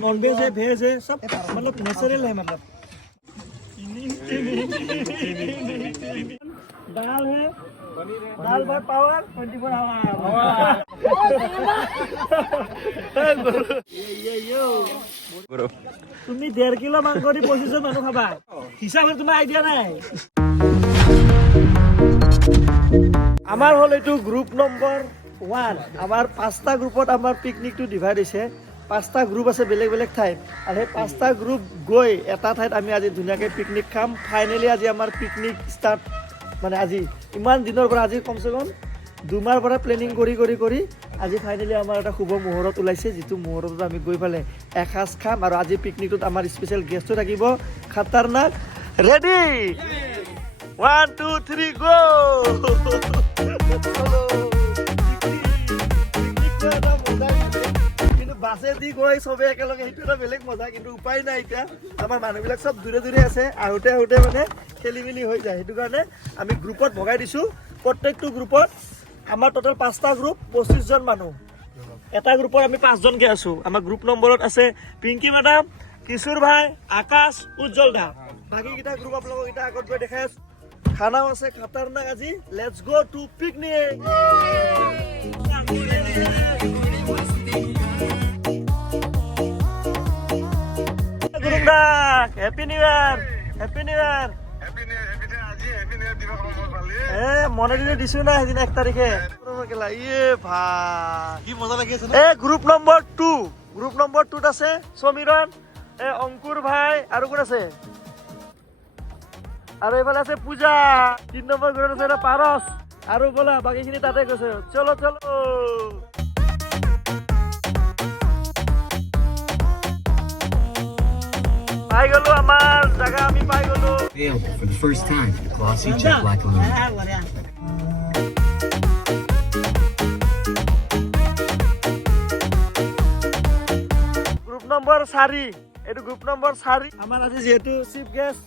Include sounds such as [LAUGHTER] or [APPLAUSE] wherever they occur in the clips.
Non veg है veg है सब मतलब नेचुरल है मतलब दाल है दाल भात पावर ट्वेंटी फोर आवर তুমি ডেৰ কিলো মাংস দি পঁচিছজন মানুহ খাবা হিচাপে তোমাৰ আইডিয়া নাই আমাৰ হ'ল এইটো গ্ৰুপ নম্বৰ ওৱান আমাৰ পাঁচটা গ্ৰুপত আমাৰ পিকনিকটো ডিভাইড হৈছে পাঁচটা গ্ৰুপ আছে বেলেগ বেলেগ ঠাইত। আৰু সেই পাঁচটা গ্ৰুপ গৈ এটা ঠাইত আমি আজি ধুনীয়াকৈ পিকনিক খাম। ফাইনেলি আজি আমাৰ পিকনিক ষ্টাৰ্ট মানে আজি ইমান দিনৰ পৰা, আজি কমচে কম দুমাহৰ পৰা প্লেনিং কৰি কৰি কৰি আজি ফাইনেলি আমাৰ এটা শুভ মুহূৰ্ত ওলাইছে, যিটো মুহূৰ্তত আমি গৈ পেলাই এসাঁজ খাম আৰু আজি পিকনিকটোত আমাৰ স্পেচিয়েল গেষ্টো থাকিব, খাতাৰনাক। Ready one two three go' কিন্তু বাছেদি গৈ চবে একেলগে, সেইটো এটা বেলেগ মজা, কিন্তু উপায় নাই এতিয়া। আমাৰ মানুহবিলাক চব দূৰে দূৰে আছে, আহোঁতে আহোঁতে মানে খেলি মেলি হৈ যায়। সেইটো কাৰণে আমি গ্ৰুপত ভগাই দিছোঁ। প্ৰত্যেকটো গ্ৰুপত আমাৰ টোটেল পাঁচটা গ্ৰুপ পঁচিছজন মানুহ। এটা গ্ৰুপত আমি পাঁচজনকে আছোঁ। আমাৰ গ্ৰুপ নম্বৰত আছে পিংকি মেডাম কিশোৰ ভাই, আকাশ, উজ্জ্বল দা। বাকীকেইটা গ্ৰুপ আপোনালোকক এতিয়া আগত গৈ দেখাই আছোঁ। খানাও আছে, খাতাৰনাক আজি। লেটছ গ' টু পিকনিক দাক happy new year happy new year এ মনে দিনে দিছো না সেইদিন এক তাৰিখে। ইয়ে ভাই কি মজা লাগি আছে এ group number two group number টুত আছে সমীৰণ এ অংকুৰ ভাই আৰু কোন আছে? আৰু এইফালে আছে পূজা। তিন নম্বৰ গ্ৰুপত আছে এটা পাৰস। আৰু ব'লা বাকীখিনি তাতে গৈছে চলো চলো। পাই গলো আমাৰ জাগা আমি পাই গলো। Hailed for the first time. The glossy jet black aluminum. Group number চাৰি। এইটো গ্ৰুপ নম্বৰ চাৰি। আমাৰ আজি যিহেতু chief guest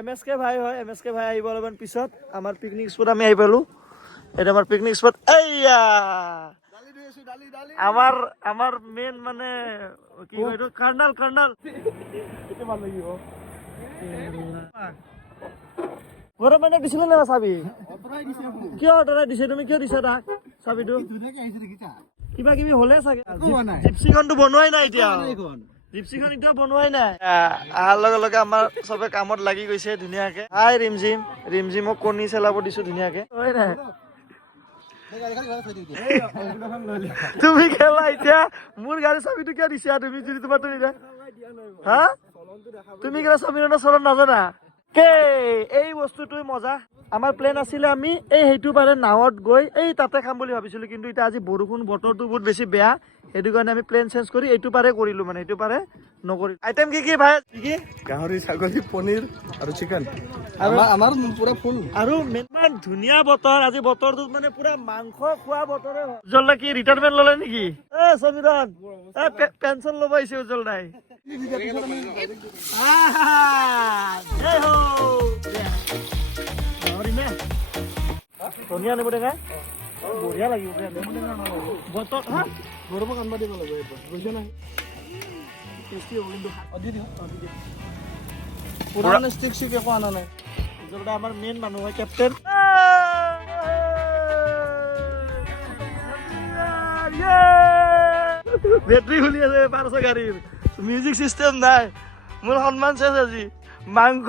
M S K ভাই হয়। এম এছ কে ভাই আহিব অলপমান পিছত। আমাৰ পিকনিক স্পট আমি আহি পালোঁ। এইটো আমাৰ পিকনিক স্পট এইয়া! আমাৰ আমাৰ মেইন মানে কি কাৰ্ণাল ভালো লাগিব ঘৰৰ মানে দিছিলে নে চাবি? কিয় অৰ্ডাৰ দিছে? তুমি কিয় দিছা তাক চাবিটো? কিবা কিবি হ'লে চাগে। জিপচিখনটো বনোৱাই নাই এতিয়া। জিপচিখন এতিয়াও বনোৱাই নাই। অহাৰ লগে লগে আমাৰ চবে কামত লাগি গৈছে ধুনীয়াকে। হাই ৰিমজিম ৰিমজিমক কণী চেলাব দিছো ধুনীয়াকে। হয় নাই তুমি খেলা এতিয়া। মোৰ গাড়ী চাবিটো কিয় দিছা? তুমি যদি তোমাৰ তুমি হা? তুমি কিবা চাবি চলন নাজানা? কে? এই বস্তুটোৱে মজা। আমাৰ প্লেন আছিলে আমি এই সেইটো পাৰে নাৱত গৈ এই তাতে খাম বুলি ভাবিছিলো কিন্তু এতিয়া আজি বৰষুণ বতৰটো বহুত বেছি বেয়া। সেইটো কাৰণে আমি প্লেন চেঞ্জ কৰি এইটো পাৰে কৰিলো মানে এইটো পাৰে নকৰিলো। আইটেম কি কি ভাই? কি কি? গাহৰি ছাগলী পনীৰ আৰু চিকেন আৰু- আমাৰ পুৰা ফুল আৰু ইমান ধুনীয়া বতৰ। আজি বতৰটোত মানে পুৰা মাংস খোৱা বতৰে। উজ্জ্বল কি ৰিটায়াৰমেণ্ট ললে নেকি? এ সমীৰণ এ পেঞ্চন ল'ব আহিছে উজ্জ্বল দাই ধনিয়া নেমু টেঙা বঢ়িয়া লাগিব। বতৰ হা? গৰমক আনবা দিব লাগিব এইটো বুজিছা নাই? টেষ্টি হ'ব কিন্তু। দি দিওঁ দি দে। পুৰা ষ্টিক চিক একো অনা নাই। উজ্জ্বল আমাৰ মেইন মানুহ হয় কেপ্টেইন বেটাৰী খুলি আছে পাৰছ গাড়ীৰ। মিউজিক চিষ্টেম নাই। মোৰ সন্মান চেচ আজি। মাংস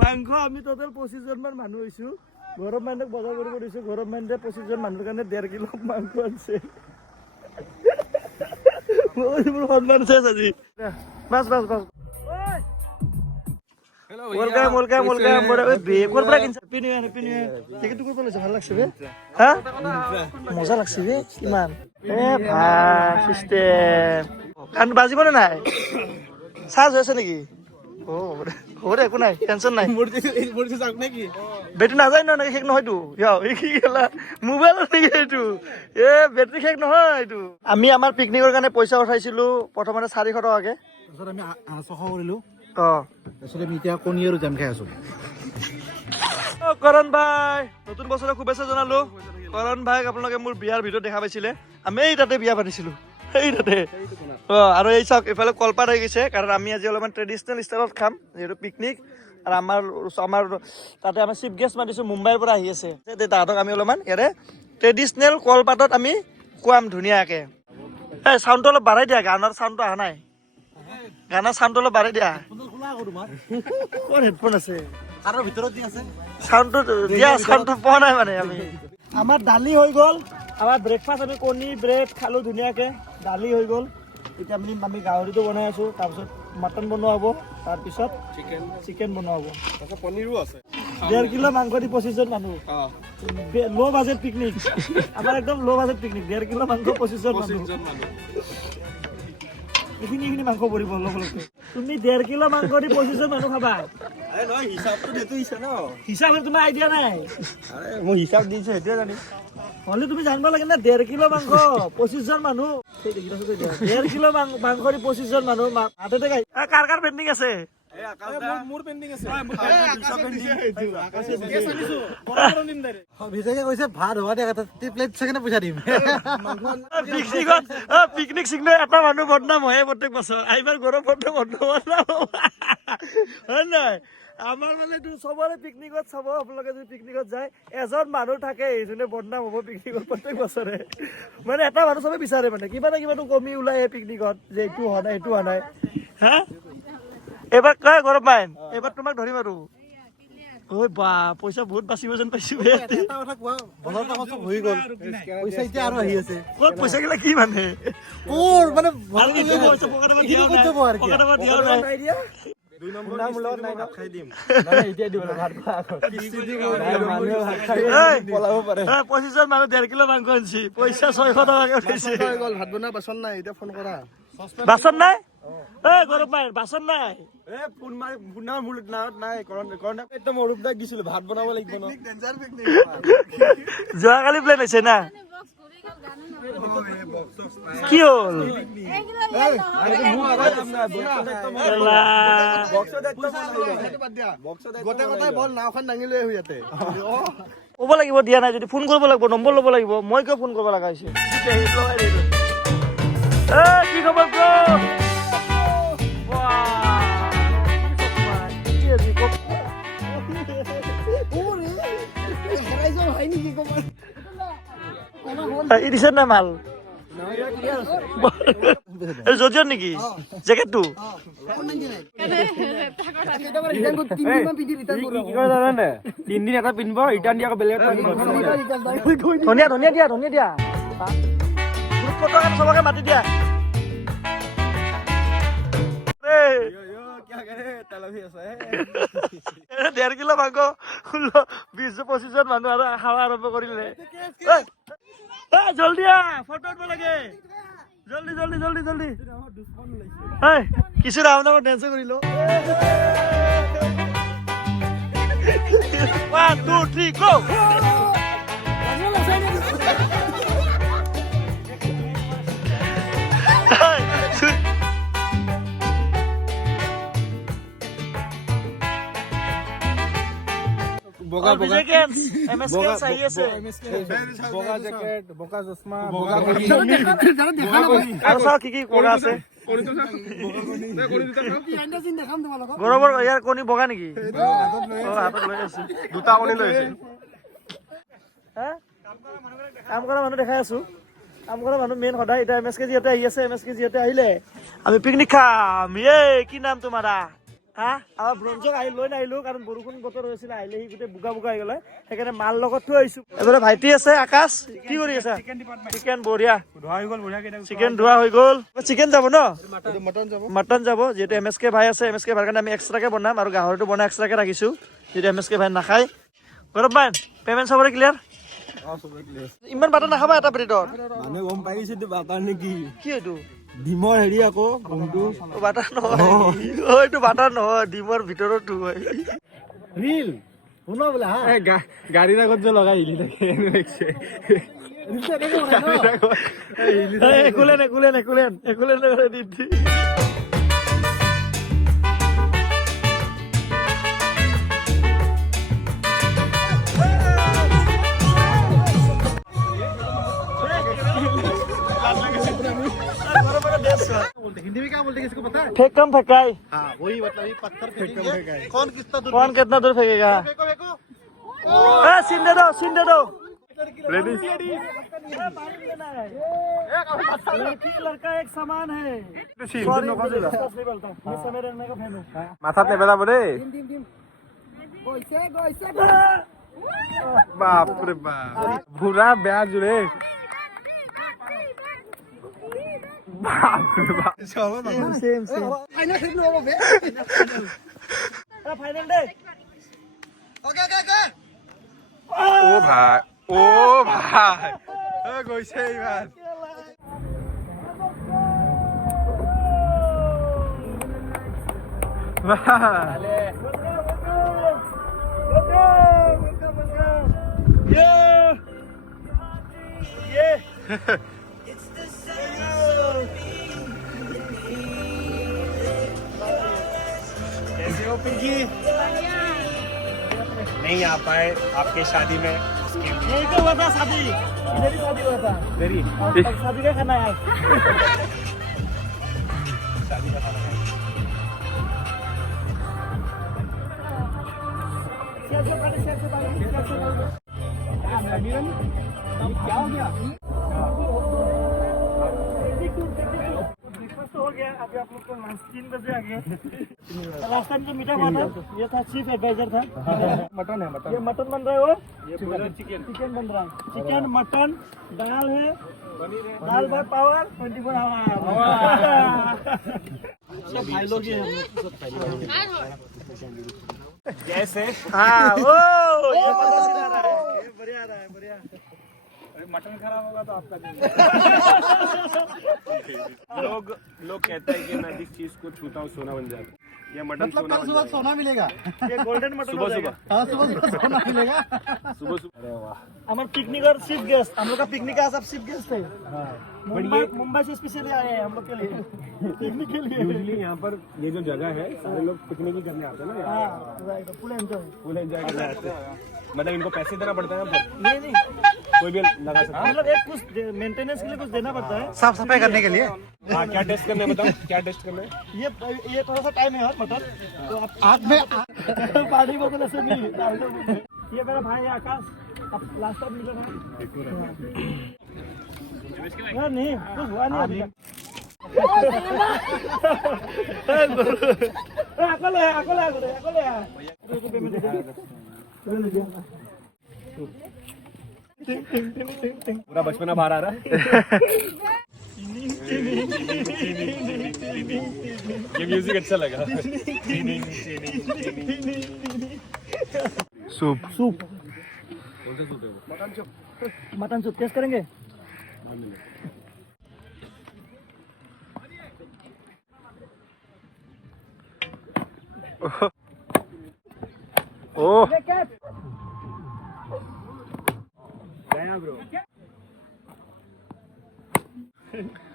মাংস আমি টোটেল পঁচিছজন মান মানুহ হৈছো। গৰম মাইণ্ডক বজাৰ কৰিব দিছো গৰম মাইণ্ডে পঁচিছজন মানুহৰ কাৰণে ডেৰ কিলো মাংস আনছে। মোৰ সন্মান চেচ আজি। বাছ বাছ বাছ। ওয়েলকাম ওয়েলকাম ওয়েলকাম বড় ওই বে কোর পরা কিনছ happy new year happy new year ticket টুকুর পড়লেছে ভালো লাগছে বে। হ্যাঁ মজা লাগছে বে কিমান এ ভাই সিস্টেম কান বাজিব না নাই? চার্জ হয়েছে নাকি? ও হ'ব দে একো নাই টেনশ্যন নাই। মৰিছে যাওক নেকি? বেটাৰী নাযায় ন এনেকে শেষ নহয়তো ইয়াও কি নেকি এইটো? এ বেটাৰী শেষ নহয় এইটো। আমি আমাৰ পিকনিকৰ কাৰণে পইচা উঠাইছিলো প্ৰথমতে চাৰিশ টকাকে। তাৰপিছত আমি ছশ কৰিলোঁ। অঁ। তাৰপিছত আমি এতিয়া কণী আৰু জাম খাই আছোঁ। অ, কৰণ ভাই নতুন বছৰৰ শুভেচ্ছা জনালো। কৰণ ভাইক আপোনালোকে মোৰ বিয়াৰ ভিডিঅ' দেখা পাইছিলে। আমি তাতে বিয়া পাতিছিলো। এই তাতে। আৰু এই চাওক এইফালে কলপাত হৈ গৈছে কাৰণ আমি আজি অলপমান ট্ৰেডিশ্যনেল ষ্টাইলত খাম যিহেতু পিকনিক আৰু আমাৰ আমাৰ তাতে আমাৰ চিফ গেষ্ট মাতিছোঁ মুম্বাইৰ পৰা আহি আছে। তে তাহাঁতক আমি অলপমান ইয়াতে ট্ৰেডিশ্যনেল কলপাতত আমি খুৱাম ধুনীয়াকৈ। এই চাউণ্ডটো অলপ বাঢ়াই দিয়া গানৰ চাউণ্ডটো অহা নাই। গানৰ চাউণ্ডটো অলপ বাঢ়াই দিয়া। ক'ত হেডফোন আছে? চাউণ্ডটো দিয়া চাউণ্ডটো পোৱা নাই মানে আমি। আমাৰ দালি হৈ গ'ল। আমাৰ ব্ৰেকফাষ্ট আমি কণী ব্ৰেড খালোঁ ধুনীয়াকৈ। দালি হৈ গ'ল। এতিয়া আমি আমি গাহৰিটো বনাই আছোঁ তাৰপিছত মাটন বনোৱা হ'ব তাৰপিছত চিকেন চিকেন বনোৱা হ'ব। পনীৰো আছে। ডেৰ কিলো মাংস দি পঁচিছজন মানুহ। ল' বাজেট পিকনিক আমাৰ একদম ল' বাজেট পিকনিক ডেৰ কিলো মাংস পঁচিছজন মানুহ। এইখিনি এইখিনি মাংস পৰিব অলপ অলপকৈ। তুমি ডেৰ কিলো মাংস দি পঁচিছজন মানুহ খাবা। হিচাপ তোমাৰ আইডিয়া নাই। মই হিচাপ দিছোঁ সেইটোৱে জানিম। হ'লে তুমি জানিব লাগে না ডেৰ কিলো মাংস পঁচিছজন মানুহ। ডেৰ কিলো মাংস দি পঁচিছজন মানুহ হাততে কাৰ কাৰ পেণ্ডিং আছে? পিকনিক চিকনিক এটা মানুহ বদনাম হয়ে প্ৰত্যেক বছৰ। এইবাৰ বন্ধ বদনাম হয় নাই? আমাৰ মানে চবৰে পিকনিকত চাব আপোনালোকে যদি পিকনিকত যায় এজন মানুহ থাকে যোনে বদনাম হ'ব পিকনিকত প্ৰত্যেক বছৰে। মানে এটা মানুহ চবে বিচাৰে মানে কিবা না কিবাটো কমি ওলাই পিকনিকত যে এইটো হোৱা নাই এইটো হোৱা নাই। হা? এইবাৰ কয় গৰম পাইন এইবাৰ তোমাক ধৰিম আৰু। ঐ বা পইচা বহুত বাচিব যেন পাইছো এটা কথা কোৱা বছৰ টকা হৈ গ'ল। পইচা এতিয়া আৰু আহি আছে। ক'ত পইচা গিলা কি মানে? মানে নাই। এই, এই, পঁচিছজন মানুহ ডেৰ কিলো মাংস আনছি। পইচা ছয়শো টকাকে ভাত বাচন নাই এতিয়া ফোন কৰা। বাচন নাই? এই গৌৰৱ বাচন নাই। ফোন মাৰি ফোন মোৰ নাই কৰোণা একদম অৰূপ দাক ভাত বনাব লাগিব যোৱাকালি প্লেন হৈছে না? কি হ'ল? গোটেই কথাই বল নাওখন দাঙি লৈ আহো ইয়াতে ক'ব লাগিব দিয়া নাই যদি ফোন কৰিব লাগিব নম্বৰ ল'ব লাগিব মই কিয় ফোন কৰিব লগা হৈছে? এ, কি খবৰ এই দিছে নাই মাল? এই জজিয়াৰ নেকি? জেকেটটো তিনদিন এটা পিন্ধিব ৰিটাৰ্ণ দিয়া বেলেগ ধনিয়া ধনিয়া দিয়া ধনিয়া দিয়া। চবকে মাতি ডেৰ কিলো মাংস, ষোল্ল, বিশ পঁচিছজন মানুহ আৰু খাৱা আৰম্ভ কৰিলে। জলদি ফটো উঠিব লাগে। জলদি জলদি জলদি জলদি। ঐ, কিছু রাম নামৰ ডেন্স করিল। ওয়ান টু থ্রি গো বগা বগা আছে চশমা কি কি আছে ইয়াৰ কণী বগা নেকি অ, হাতত লৈ আছে দুটা কণী লৈ আহিছে কাম কৰা মানুহ দেখাই আছো কাম কৰা মানুহ মেইন সদায় এতিয়া এম এছ কে যিহেতু আহি আছে এম এছ কে যিহেতু আহিলে আমি পিকনিক খাম এই কি নাম তোমাৰ হা আমাৰ ব্ৰঞ্জক আহি লৈ নাহিলো কাৰণ বৰষুণ বতৰ হৈছিলে আহিলে সি গোটেই বোকা বোকা হৈ গ'লে সেইকাৰণে মাল লগত থৈ আহিছো। এফালে ভাইটি আছে আকাশ কি কৰি আছা? চিকেন বঢ়িয়া। চিকেন ধোৱা হৈ গ'ল। চিকেন যাব ন? মটন যাব। মটন যাব যিহেতু এম এছ কে ভাই আছে এম এছ কে ভাইৰ কাৰণে আমি এক্সট্ৰাকে বনাম আৰু গাহৰিটো বনাই এক্সট্ৰাকে ৰাখিছোঁ যিহেতু এম এছ কে ভাই নাখায়। গৌৰৱ ভাই পে'মেণ্ট চবৰে ক্লিয়াৰ ইমান বাটাৰ নাখাবা এটা মানুহে গম পাইছে বাটাৰ নেকি? কি এইটো? ডিমৰ হেৰি আকৌ গমটো বাটাৰ নহয়। অ। এইটো বাটাৰ নহয় ডিমৰ ভিতৰতো হয়। ৰিল শুন বোলে হা। গাড়ীৰ আগত যে লগাই হিলি থাকে লাগিছে। একোলেন একোলেন একোলেন একোলেন দিদি हिंदी में क्या बोलते हैं किसको पता है फेकम फेकाई हाँ वही मतलब ये पत्थर फेंकेंगे कौन कितना दूर कौन कितना दूर फेंकेगा फेंको फेंको ए, सीन दे दो सीन दे दो रेडी लड़की लड़का एक समान है Sorry, मुझे विश्वास नहीं बोलता मैं समय रहने का फैन हूँ মাথাত নেপেলাব দেই বাপরে বাপ পুরা বেয়া জোৰে বাপরে বাপ सेम सेम फाइनल डे ও ভাই ও ভাই ও গৈছে এইবাৰ বাহ Yeah. Yeah. हो पिंकी? नहीं आ पाए आपके शादी में। यही तो हुआ था शादी। इधर ही शादी हुआ था। मेरी? शादी का खाना है। क्या हो गया? हो गया। अभी आप लोग को लंच तीन बजे आ गए। लास्ट टाइम जो मीठा हुआ था ये था चीफ एडवाइजर था। मटन है मटन। ये मटन बन रहा है ये चिकन चिकन बन रहा है। चिकन मटन दाल है। दाल भात पावर ट्वेंटी फोर आवर। जैसे। हाँ ओ ये बढ़िया है। आ रहा है बढ़िया मटन खराब होगा तो आपका [LAUGHS] लोग लोग कहते हैं कि मैं जिस चीज़ को छूता हूँ सोना बन जाता है। ये मटन मतलब सोना कल सुबह सोना मिलेगा। ये गोल्डन मटन सुबह सुबह। हाँ सुबह सुबह सोना मिलेगा। सुबह सुबह। अरे वाह। हमारे पिकनिक और चीफ गेस्ट हम लोग का पिकनिक का सब चीफ गेस्ट है। मुंबई मुंबई से स्पेशली आए हैं हम लोग के लिए। पिकनिक के लिए। यूजली यहाँ पर ये जो जगह है सारे लोग पिकनिक ही करने आते हैं ना यहाँ हाँ फुल एंजॉय फुल एंजॉय करने आते हैं। [LAUGHS] मतलब इनको पैसे देना पड़ता है नहीं नहीं। कोई भी लगा सकता है। मतलब एक कुछ मेंटेनेंस के लिए कुछ देना पड़ता है। साफ़ सफ़ाई करने के लिए? हाँ क्या टेस्ट करना है बताओ? क्या टेस्ट करना है? ये ये थोड़ा सा टाइम है और मटन तो आप आग में पानी बोतल ऐसे नहीं। ये मेरा भाई है आकाश। अब लास्ट टाइम मिला था यार नहीं कुछ हुआ नहीं अभी। अकोले है अकोले है अकोले है। पूरा बचपना बाहर आ रहा ये म्यूज़िक अच्छा लगा। सूप सूप कौन सूप मटन सूप टेस्ट करेंगे? ओह। ब्रो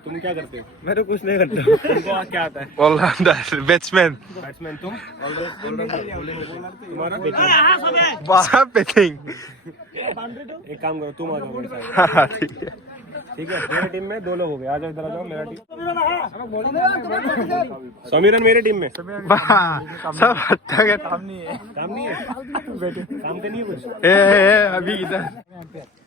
तुम क्या करते हो? मैं तो कुछ नहीं करता। तुमको क्या आता है? ऑलराउंडर बैट्समैन बैट्समैन तुम? तुम्हारा? बैटिंग एक काम करो तुम आ जाओ मेरे साथ। हाँ ठीक है। ठीक है मेरी टीम में दो लोग हो गए। आ जाओ इधर आ जाओ मेरा टीम समीरन मेरे टीम में। सब हट्टा के काम नहीं है। काम नहीं है? काम का नहीं है कुछ? ए, ए, ए, अभी इधर।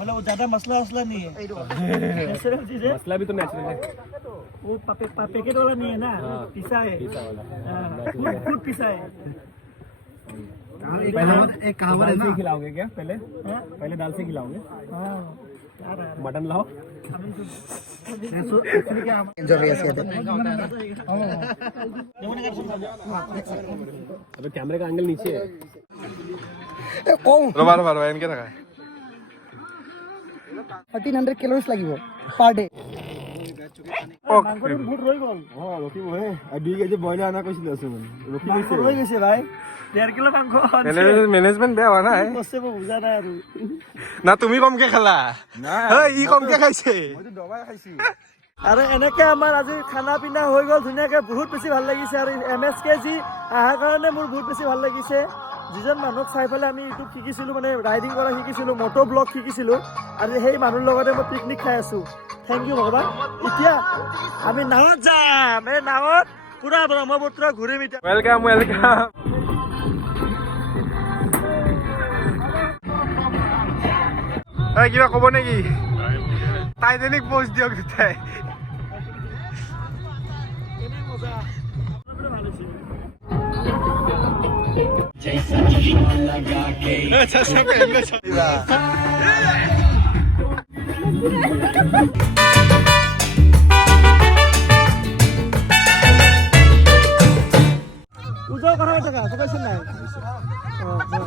मतलब वो ज़्यादा मसला वसला नहीं है। [LAUGHS] मसला भी तो नेचुरल है। वो पैकेट वाला नहीं है ना? हाँ, पिसा हाँ, हाँ, है। खुद पिसा है। पहले एक कहावत है ना। खिलाओगे क्या? पहले? आ? पहले दाल से खिलाओगे? मटन लाओ। अबे कैमरे का एंगल नीचे है। कौन? रवा रवा रवा इनके रखा है। থাৰ্টিন হাণ্ড্ৰেড কেলৰিজ লাগিব পাৰ ডে মানে। না তুমি কমকে খালা। ই কমকে খাইছে। দবাই খাইছো। আৰু এনেকে আমাৰ আজি খানা পিনা হৈ গ'ল। ধুনীয়াকে বহুত বেছি ভালো লাগিছে। আৰু এম এছ কে জি অহাৰ কাৰণে মোৰ বহুত বেছি ভালো লাগিছে। যিজন মানুহক চাই পেলাই আমি ইউটিউব শিকিছিলোঁ মানে ৰাইডিং কৰা শিকিছিলোঁ মট' ব্লগ শিকিছিলোঁ আৰু সেই মানুহৰ লগতে মই পিকনিক খাই আছোঁ। থেংক ইউ ভগৱান। এতিয়া আমি নাৱত যাম। এই নাৱত পুৰা ব্ৰহ্মপুত্ৰ ঘূৰিম এতিয়া। ৱেলকাম ৱেলকাম কিবা ক'ব নেকি? টাইটেনিক পষ্ট দিয়ক দুটাই। উজৰ কথা কৈ থাকা চবাইছে নাই অঁ, অঁ।